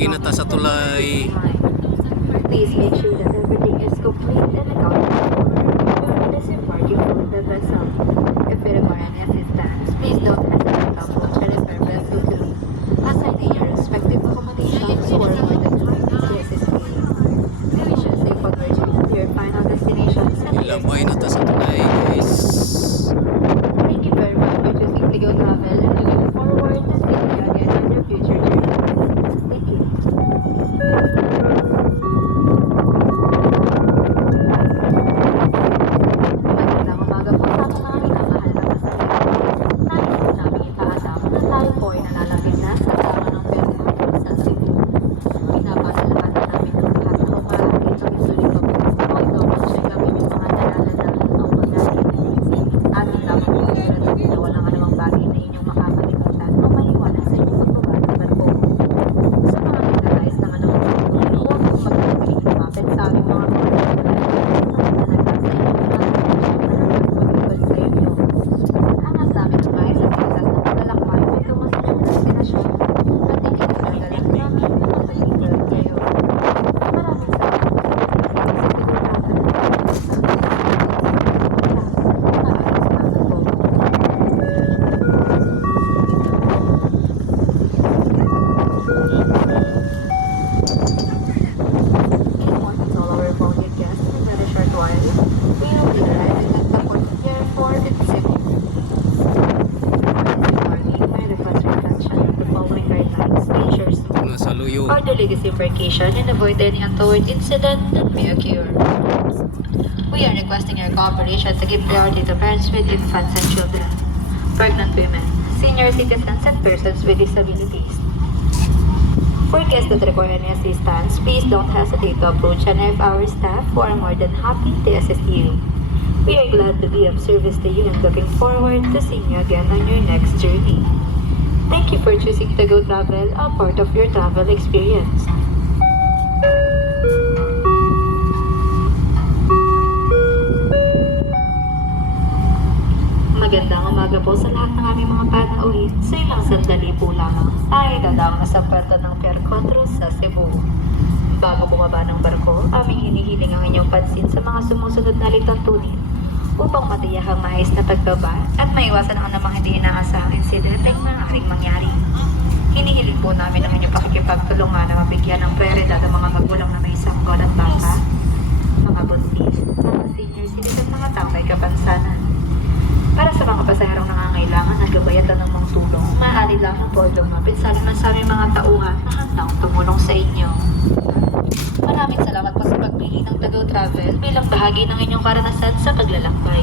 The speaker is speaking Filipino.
Lagi na ta sa tulay. Please make sure that everything is complete and accounted for before disembarking from the vessel. If you require any assistance, please don't hesitate to approach and refer vessel crew assigned in your respective accommodations or more than happy to assist you. We wish you a safe voyage to your final destination. Ilamay na ta sa tulay, guys. Thank you very much for choosing to go travel, and we look forward to seeing you again on your future journey. Thank you. Magandang umaga po sa ating mga minamahal na pasahero. Nais po namin ipaalam na tayo po ay nalalapit na sa tama ng Permanente sa Cebu. Pinapasalamatan namin ang lahat na umaakit sa isulit po. Kung ito po siya gawin yung mga nalalalang tungkol natin. Amin lamang po siguraduhin na walang anumang bagay na inyong makakalimutan o maiwanan sa inyong pagbabago po. Sa mga nagnanais naman ng tulong, huwag mong magpapili lumapit sa aming mga Hangat namin ang mga isasasas na paglalakbay tungo sa inyong destinasyon at ikinagagalak namin na mapagigil kayo. Maraming salamat po sa Good morning to all our valued guests. In a very short while, we will be arriving at the port of Airport in Cebu. This morning, may request for attention of the following guidelines to ensure smooth, Nasa luyo. orderly disembarkation and avoid any untoward incident that may occur. We are requesting your cooperation to give priority to parents with infants and children, pregnant women, senior citizens, and persons with disabilities. For guests that require any assistance, please don't hesitate to approach any of our staff who are more than happy to assist you. We are glad to be of service to you and looking forward to seeing you again on your next journey. Thank you for choosing to go travel, a part of your travel experience. Magandang umaga po sa lahat ng aming mga panauhin. Sa ilang sandali po lamang, tayo dadang sa puerto ng Pierre-Contros sa Cebu. Bago bumaba ng barko, aming hinihiling ang inyong pansin sa mga sumusunod na litantunin upang matiyahang maayos na pagbaba at maiwasan ang anumang hindi inaasahang insidente ang maaaring mangyari. Hinihiling po namin ang inyong pakikipagtulungan na mabigyan ng prioridad ang mga magulang na may sanggol at bata, mga buntis, mga senior citizen at mga taong may kapansanan. Para sa mga pasaherong nangangailangan ng gabayan ng mga tulong, maaari lamang po lumapit sa amin sa aming mga tauhan na handang tumulong sa inyo. Maraming salamat po sa pagpili ng Tagaw Travel bilang bahagi ng inyong karanasan sa paglalakbay.